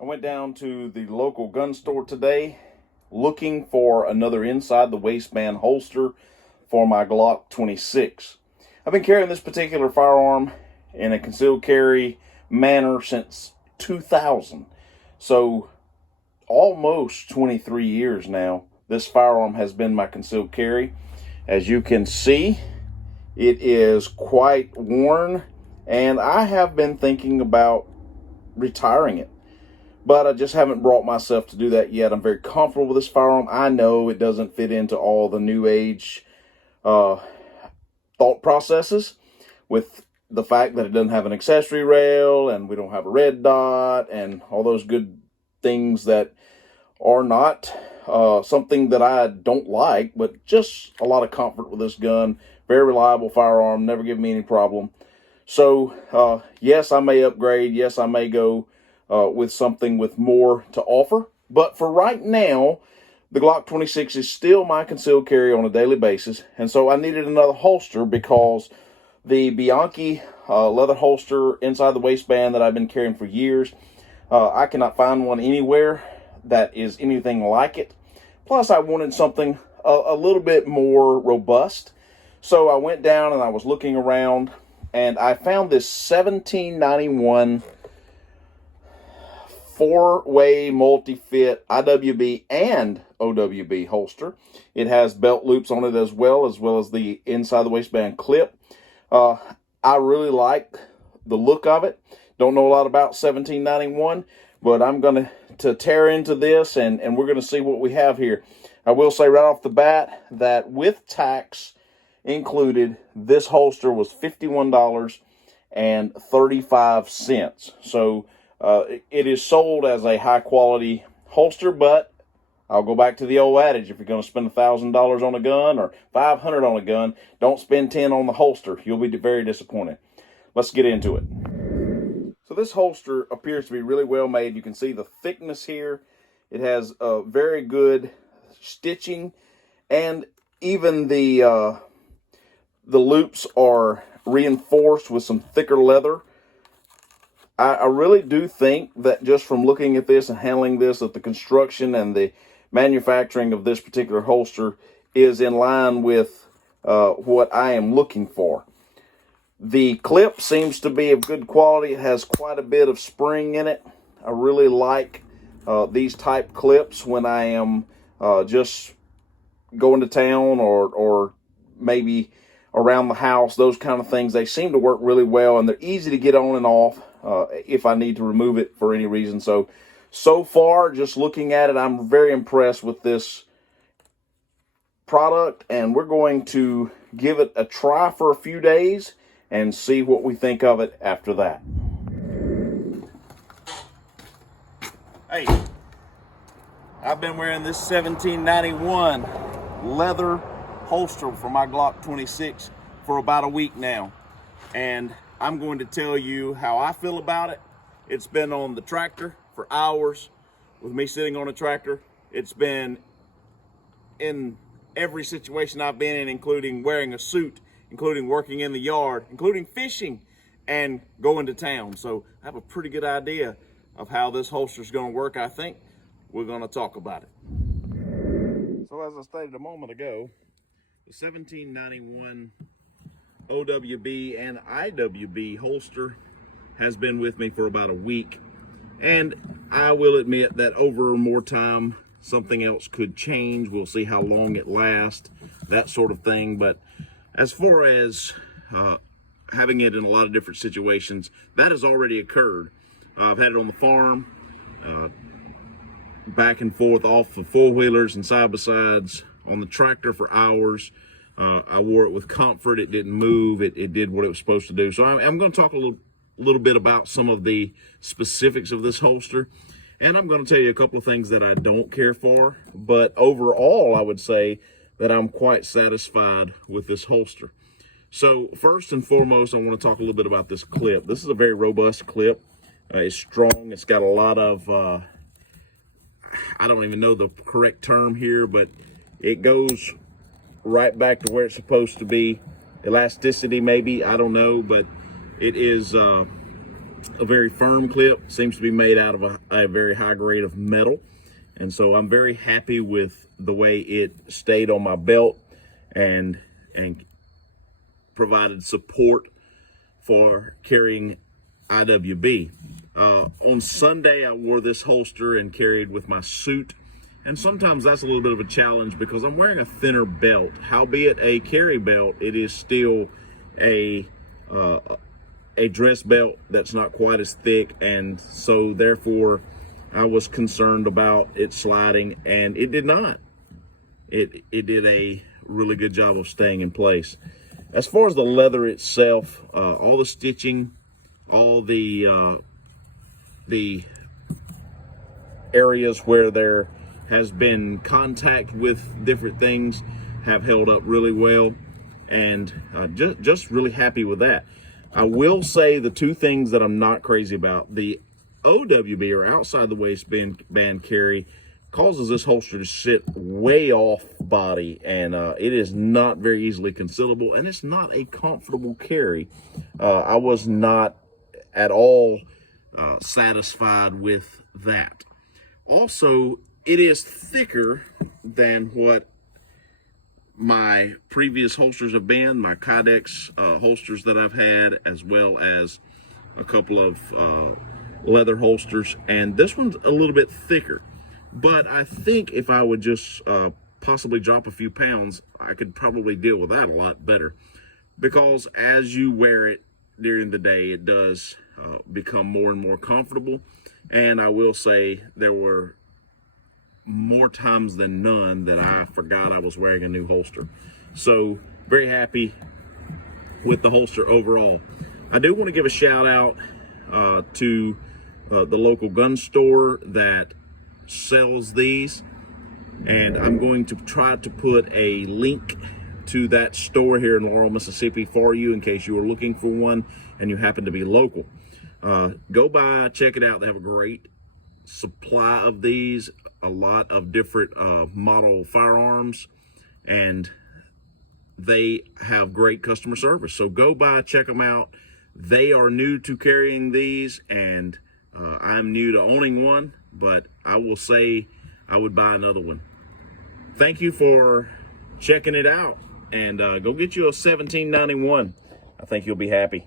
I went down to the local gun store today looking for another inside the waistband holster for my Glock 26. I've been carrying this particular firearm in a concealed carry manner since 2000. So almost 23 years now, this firearm has been my concealed carry. As you can see, it is quite worn, and I have been thinking about retiring it. But I just haven't brought myself to do that yet. I'm very comfortable with this firearm. I know it doesn't fit into all the new age thought processes with the fact that it doesn't have an accessory rail and we don't have a red dot and all those good things that are not something that I don't like, but just a lot of comfort with this gun. Very reliable firearm, never give me any problem. So yes, I may upgrade. Yes, I may go with something with more to offer. But for right now, the Glock 26 is still my concealed carry on a daily basis. And so I needed another holster because the Bianchi leather holster inside the waistband that I've been carrying for years, I cannot find one anywhere that is anything like it. Plus, I wanted something a little bit more robust. So I went down and I was looking around, and I found this 1791 four-way multi-fit IWB and OWB holster. It has belt loops on it as well as the inside the waistband clip. I really like the look of it. Don't know a lot about 1791, but I'm going to tear into this and we're going to see what we have here. I will say right off the bat that with tax included, this holster was $51.35. So it is sold as a high quality holster, but I'll go back to the old adage: if you're going to spend $1,000 on a gun or $500 on a gun, don't spend $10 on the holster. You'll be very disappointed. Let's get into it. So this holster appears to be really well made. You can see the thickness here. It has very good stitching, and even the loops are reinforced with some thicker leather. I really do think that just from looking at this and handling this, that the construction and the manufacturing of this particular holster is in line with what I am looking for. The clip seems to be of good quality. It has quite a bit of spring in it. I really like these type clips when I am just going to town or maybe around the house, those kind of things. They seem to work really well, and they're easy to get on and off if I need to remove it for any reason. So far, just looking at it, I'm very impressed with this product, and we're going to give it a try for a few days and see what we think of it after that. Hey, I've been wearing this 1791 leather holster for my Glock 26 for about a week now, and I'm going to tell you how I feel about it. It's been on the tractor for hours with me sitting on a tractor. It's been in every situation I've been in, including wearing a suit, including working in the yard, including fishing and going to town. So I have a pretty good idea of how this holster is going to work. I think we're going to talk about it. So as I stated a moment ago, the 1791 OWB and IWB holster has been with me for about a week, and I will admit that over more time something else could change. We'll see how long it lasts, that sort of thing. But as far as having it in a lot of different situations, that has already occurred. I've had it on the farm, back and forth off the four-wheelers and side-by-sides, on the tractor for hours. I wore it with comfort. It didn't move. It did what it was supposed to do. So I'm going to talk a little bit about some of the specifics of this holster. And I'm going to tell you a couple of things that I don't care for. But overall, I would say that I'm quite satisfied with this holster. So first and foremost, I want to talk a little bit about this clip. This is a very robust clip. It's strong. It's got a lot of, I don't even know the correct term here, but it goes right back to where it's supposed to be. Elasticity, maybe, I don't know, but it is a very firm clip, seems to be made out of a very high grade of metal. And so I'm very happy with the way it stayed on my belt and provided support for carrying IWB. On Sunday, I wore this holster and carried with my suit. And sometimes that's a little bit of a challenge because I'm wearing a thinner belt. Howbeit a carry belt, it is still a dress belt that's not quite as thick, and so therefore I was concerned about it sliding, and it did not. It did a really good job of staying in place. As far as the leather itself, all the stitching, all the areas where there has been contact with different things have held up really well, and just really happy with that. I will say the two things that I'm not crazy about: the OWB, or outside the waistband carry, causes this holster to sit way off body, and it is not very easily concealable, and it's not a comfortable carry. I was not at all satisfied with that. Also, it is thicker than what my previous holsters have been, my Kydex holsters that I've had, as well as a couple of leather holsters, and this one's a little bit thicker. But I think if I would just possibly drop a few pounds, I could probably deal with that a lot better, because as you wear it during the day, it does become more and more comfortable. And I will say there were more times than none that I forgot I was wearing a new holster. So very happy with the holster overall. I do want to give a shout out to the local gun store that sells these, and I'm going to try to put a link to that store here in Laurel, Mississippi for you in case you are looking for one and you happen to be local. Go by, check it out. They have a great supply of these, a lot of different model firearms, and they have great customer service. So go by, check them out. They are new to carrying these, and I'm new to owning one, but I will say I would buy another one. Thank you for checking it out, and go get you a 1791. I think you'll be happy.